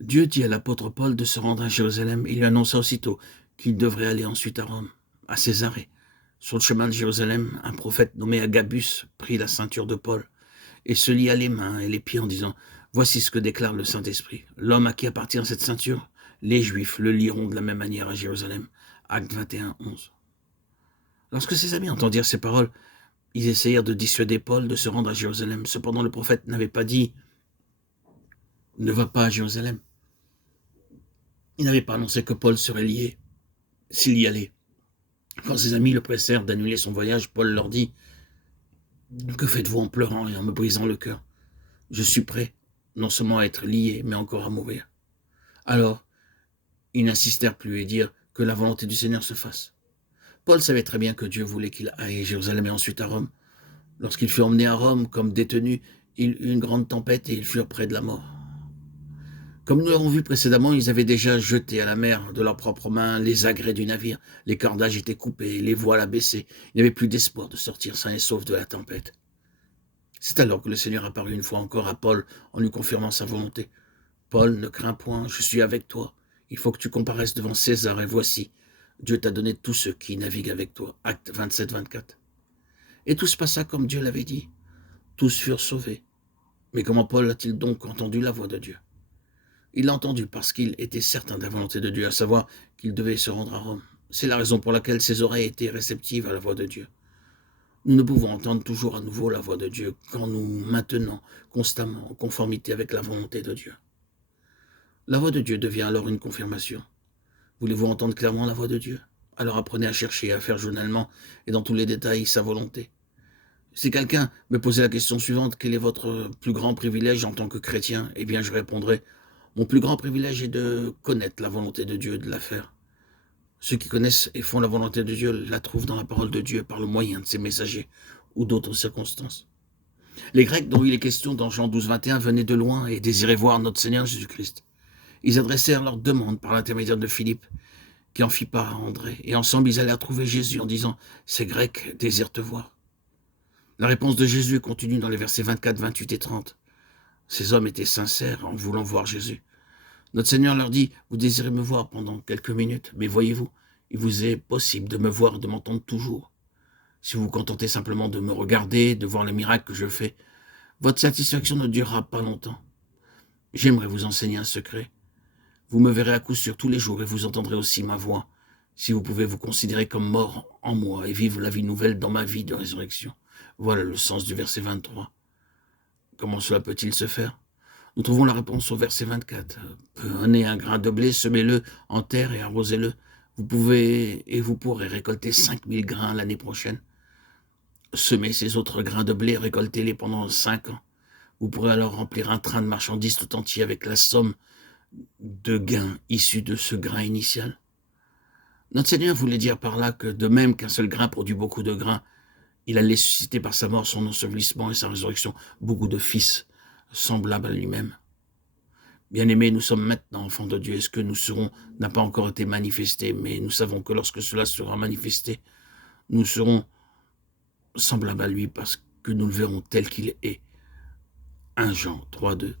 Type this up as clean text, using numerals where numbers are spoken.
Dieu dit à l'apôtre Paul de se rendre à Jérusalem. Il lui annonça aussitôt qu'il devrait aller ensuite à Rome, à Césarée. Sur le chemin de Jérusalem, un prophète nommé Agabus prit la ceinture de Paul et se lia les mains et les pieds en disant « Voici ce que déclare le Saint-Esprit. L'homme à qui appartient cette ceinture, les Juifs le lieront de la même manière à Jérusalem. » Acte 21, 11. Lorsque ses amis entendirent ces paroles, ils essayèrent de dissuader Paul de se rendre à Jérusalem. Cependant, le prophète n'avait pas dit « Ne va pas à Jérusalem ». Il n'avait pas annoncé que Paul serait lié s'il y allait. Quand ses amis le pressèrent d'annuler son voyage, Paul leur dit « Que faites-vous en pleurant et en me brisant le cœur? Je suis prêt, non seulement à être lié, mais encore à mourir. » Alors, ils n'insistèrent plus et dirent que la volonté du Seigneur se fasse. Paul savait très bien que Dieu voulait qu'il aille à Jérusalem et ensuite à Rome. Lorsqu'il fut emmené à Rome comme détenu, il eut une grande tempête et ils furent près de la mort. Comme nous l'avons vu précédemment, ils avaient déjà jeté à la mer de leurs propres mains les agrès du navire. Les cordages étaient coupés, les voiles abaissées. Il n'y avait plus d'espoir de sortir sain et sauf de la tempête. C'est alors que le Seigneur apparut une fois encore à Paul en lui confirmant sa volonté. « Paul, ne crains point, je suis avec toi. Il faut que tu comparaisses devant César et voici, Dieu t'a donné tous ceux qui naviguent avec toi. » Acte 27, 24. Et tout se passa comme Dieu l'avait dit. Tous furent sauvés. Mais comment Paul a-t-il donc entendu la voix de Dieu? Il l'a entendu parce qu'il était certain de la volonté de Dieu, à savoir qu'il devait se rendre à Rome. C'est la raison pour laquelle ses oreilles étaient réceptives à la voix de Dieu. Nous ne pouvons entendre toujours à nouveau la voix de Dieu quand nous maintenons constamment en conformité avec la volonté de Dieu. La voix de Dieu devient alors une confirmation. Voulez-vous entendre clairement la voix de Dieu? Alors apprenez à chercher, à faire journalement et dans tous les détails sa volonté. Si quelqu'un me posait la question suivante, quel est votre plus grand privilège en tant que chrétien? Eh bien, je répondrai, mon plus grand privilège est de connaître la volonté de Dieu et de la faire. Ceux qui connaissent et font la volonté de Dieu la trouvent dans la parole de Dieu par le moyen de ses messagers ou d'autres circonstances. Les Grecs dont il est question dans Jean 12, 21 venaient de loin et désiraient voir notre Seigneur Jésus-Christ. Ils adressèrent leur demande par l'intermédiaire de Philippe, qui en fit part à André, et ensemble ils allèrent trouver Jésus en disant « Ces Grecs désirent te voir ». La réponse de Jésus est contenue dans les versets 24, 28 et 30. Ces hommes étaient sincères en voulant voir Jésus. Notre Seigneur leur dit « Vous désirez me voir pendant quelques minutes, mais voyez-vous, il vous est possible de me voir et de m'entendre toujours. Si vous vous contentez simplement de me regarder, de voir les miracles que je fais, votre satisfaction ne durera pas longtemps. J'aimerais vous enseigner un secret. Vous me verrez à coup sûr tous les jours et vous entendrez aussi ma voix. Si vous pouvez vous considérer comme mort en moi et vivre la vie nouvelle dans ma vie de résurrection. » Voilà le sens du verset 23. Comment cela peut-il se faire? Nous trouvons la réponse au verset 24. Prenez un grain de blé, semez-le en terre et arrosez-le. Vous pouvez et vous pourrez récolter 5000 grains l'année prochaine. Semez ces autres grains de blé, récoltez-les pendant 5 ans. Vous pourrez alors remplir un train de marchandises tout entier avec la somme de gains issus de ce grain initial. Notre Seigneur voulait dire par là que de même qu'un seul grain produit beaucoup de grains, il allait susciter par sa mort, son ensevelissement et sa résurrection beaucoup de fils semblables à lui-même. Bien-aimés, nous sommes maintenant enfants de Dieu et ce que nous serons n'a pas encore été manifesté, mais nous savons que lorsque cela sera manifesté, nous serons semblables à lui parce que nous le verrons tel qu'il est. 1 Jean 3, 2.